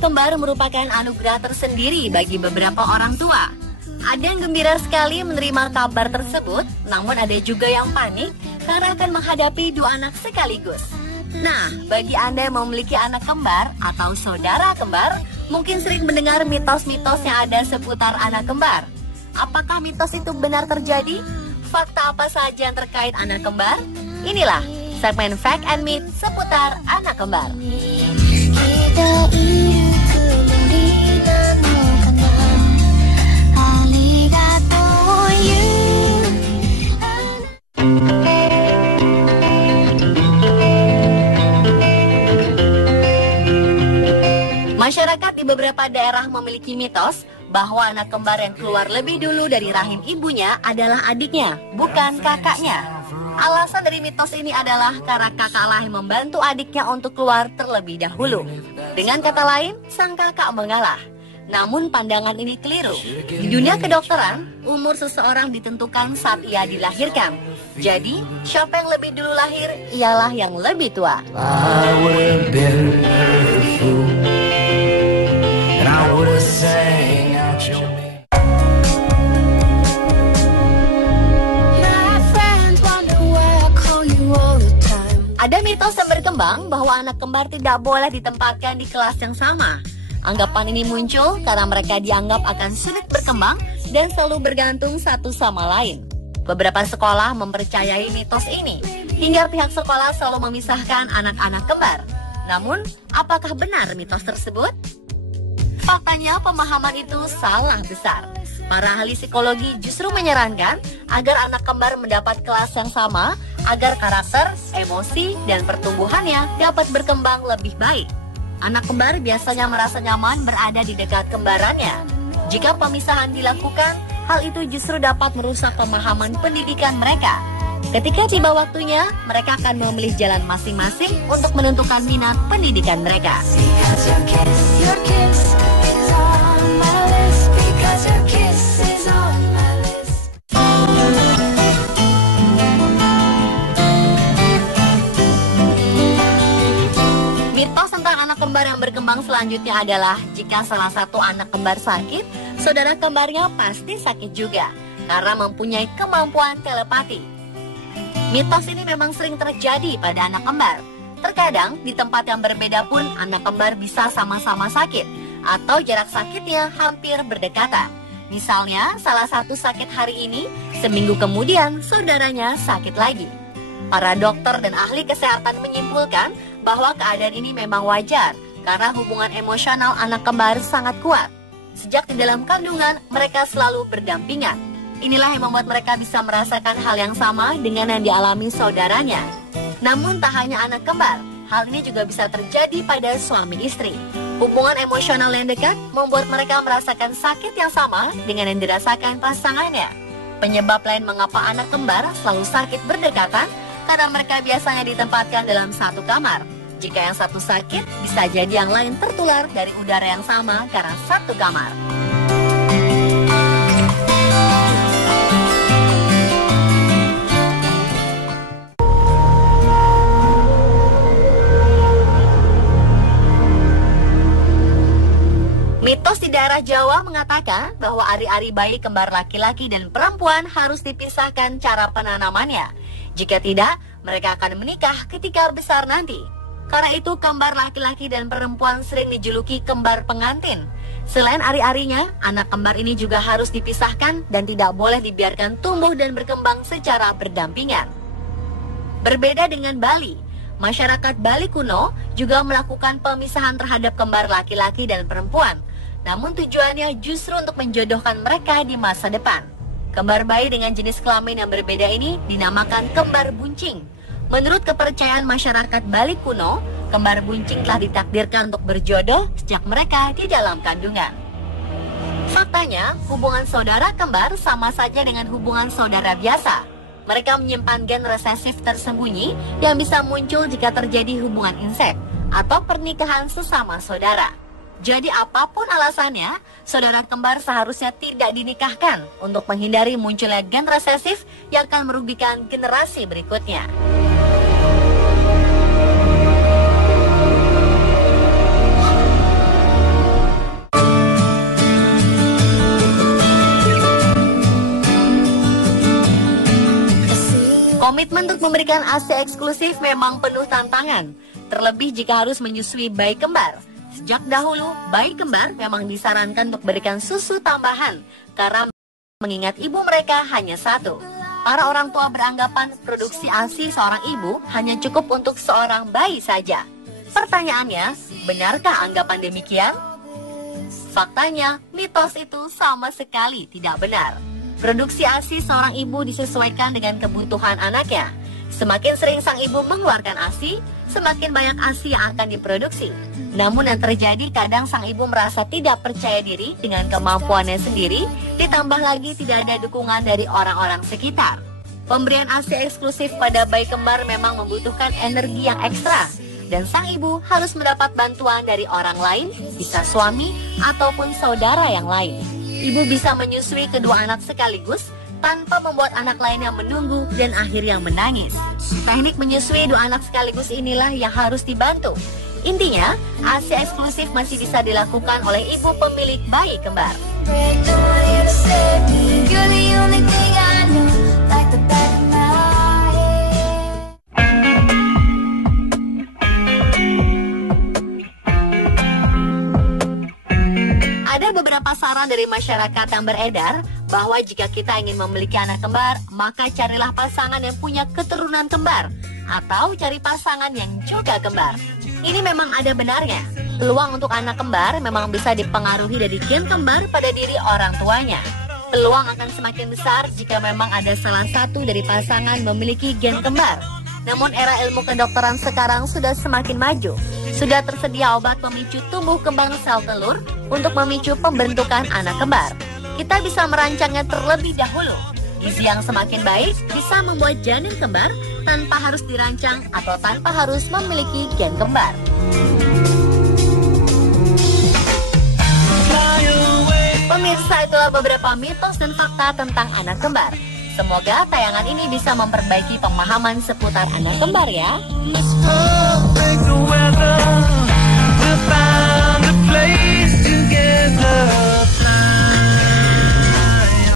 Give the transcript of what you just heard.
Anak kembar merupakan anugerah tersendiri bagi beberapa orang tua. Ada yang gembira sekali menerima kabar tersebut, namun ada juga yang panik karena akan menghadapi dua anak sekaligus. Nah, bagi Anda yang memiliki anak kembar atau saudara kembar, mungkin sering mendengar mitos-mitos yang ada seputar anak kembar. Apakah mitos itu benar terjadi? Fakta apa saja yang terkait anak kembar? Inilah segmen Fact and Myth seputar anak kembar. Masyarakat di beberapa daerah memiliki mitos bahwa anak kembar yang keluar lebih dulu dari rahim ibunya adalah adiknya, bukan kakaknya. Alasan dari mitos ini adalah karena kakaklah yang membantu adiknya untuk keluar terlebih dahulu. Dengan kata lain, sang kakak mengalah. Namun pandangan ini keliru. Di dunia kedokteran, umur seseorang ditentukan saat ia dilahirkan. Jadi, siapa yang lebih dulu lahir, ialah yang lebih tua. Ada mitos yang berkembang bahwa anak kembar tidak boleh ditempatkan di kelas yang sama. Anggapan ini muncul karena mereka dianggap akan sulit berkembang dan selalu bergantung satu sama lain. Beberapa sekolah mempercayai mitos ini, hingga pihak sekolah selalu memisahkan anak-anak kembar. Namun, apakah benar mitos tersebut? Faktanya, pemahaman itu salah besar. Para ahli psikologi justru menyarankan agar anak kembar mendapat kelas yang sama agar karakter, emosi, dan pertumbuhannya dapat berkembang lebih baik. Anak kembar biasanya merasa nyaman berada di dekat kembarannya. Jika pemisahan dilakukan, hal itu justru dapat merusak pemahaman pendidikan mereka. Ketika tiba waktunya, mereka akan memilih jalan masing-masing untuk menentukan minat pendidikan mereka. Mitos tentang anak kembar yang berkembang selanjutnya adalah jika salah satu anak kembar sakit, saudara kembarnya pasti sakit juga karena mempunyai kemampuan telepati. Mitos ini memang sering terjadi pada anak kembar. Terkadang di tempat yang berbeda pun anak kembar bisa sama-sama sakit atau jarak sakitnya hampir berdekatan. Misalnya salah satu sakit hari ini, seminggu kemudian saudaranya sakit lagi. Para dokter dan ahli kesehatan menyimpulkan bahwa keadaan ini memang wajar karena hubungan emosional anak kembar sangat kuat. Sejak di dalam kandungan, mereka selalu berdampingan. Inilah yang membuat mereka bisa merasakan hal yang sama dengan yang dialami saudaranya. Namun tak hanya anak kembar, hal ini juga bisa terjadi pada suami istri. Hubungan emosional yang dekat membuat mereka merasakan sakit yang sama dengan yang dirasakan pasangannya. Penyebab lain mengapa anak kembar selalu sakit berdekatan karena mereka biasanya ditempatkan dalam satu kamar. Jika yang satu sakit, bisa jadi yang lain tertular dari udara yang sama karena satu kamar. Mitos di daerah Jawa mengatakan bahwa ari-ari bayi kembar laki-laki dan perempuan harus dipisahkan cara penanamannya. Jika tidak, mereka akan menikah ketika besar nanti. Karena itu, kembar laki-laki dan perempuan sering dijuluki kembar pengantin. Selain ari-arinya, anak kembar ini juga harus dipisahkan dan tidak boleh dibiarkan tumbuh dan berkembang secara berdampingan. Berbeda dengan Bali, masyarakat Bali kuno juga melakukan pemisahan terhadap kembar laki-laki dan perempuan. Namun tujuannya justru untuk menjodohkan mereka di masa depan. Kembar bayi dengan jenis kelamin yang berbeda ini dinamakan kembar buncing. Menurut kepercayaan masyarakat Bali kuno, kembar buncing telah ditakdirkan untuk berjodoh sejak mereka di dalam kandungan. Faktanya, hubungan saudara kembar sama saja dengan hubungan saudara biasa. Mereka menyimpan gen resesif tersembunyi yang bisa muncul jika terjadi hubungan insek atau pernikahan sesama saudara. Jadi apapun alasannya, saudara kembar seharusnya tidak dinikahkan untuk menghindari munculnya gen resesif yang akan merugikan generasi berikutnya. Komitmen untuk memberikan ASI eksklusif memang penuh tantangan, terlebih jika harus menyusui bayi kembar. Sejak dahulu, bayi kembar memang disarankan untuk berikan susu tambahan karena mengingat ibu mereka hanya satu. Para orang tua beranggapan produksi ASI seorang ibu hanya cukup untuk seorang bayi saja. Pertanyaannya, benarkah anggapan demikian? Faktanya, mitos itu sama sekali tidak benar. Produksi ASI seorang ibu disesuaikan dengan kebutuhan anaknya. Semakin sering sang ibu mengeluarkan ASI, semakin banyak ASI yang akan diproduksi. Namun yang terjadi kadang sang ibu merasa tidak percaya diri dengan kemampuannya sendiri, ditambah lagi tidak ada dukungan dari orang-orang sekitar. Pemberian ASI eksklusif pada bayi kembar memang membutuhkan energi yang ekstra, dan sang ibu harus mendapat bantuan dari orang lain, bisa suami ataupun saudara yang lain. Ibu bisa menyusui kedua anak sekaligus tanpa membuat anak lainnya menunggu dan akhirnya menangis. Teknik menyusui dua anak sekaligus inilah yang harus dibantu. Intinya, ASI eksklusif masih bisa dilakukan oleh ibu pemilik bayi kembar. Ada beberapa saran dari masyarakat yang beredar bahwa jika kita ingin memiliki anak kembar, maka carilah pasangan yang punya keturunan kembar atau cari pasangan yang juga kembar. Ini memang ada benarnya. Peluang untuk anak kembar memang bisa dipengaruhi dari gen kembar pada diri orang tuanya. Peluang akan semakin besar jika memang ada salah satu dari pasangan memiliki gen kembar. Namun era ilmu kedokteran sekarang sudah semakin maju. Sudah tersedia obat pemicu tumbuh kembang sel telur untuk memicu pembentukan anak kembar. Kita bisa merancangnya terlebih dahulu. Gizi yang semakin baik bisa membuat janin kembar tanpa harus dirancang atau tanpa harus memiliki gen kembar. Pemirsa, itulah beberapa mitos dan fakta tentang anak kembar. Semoga tayangan ini bisa memperbaiki pemahaman seputar anak kembar ya. We'll find a place together.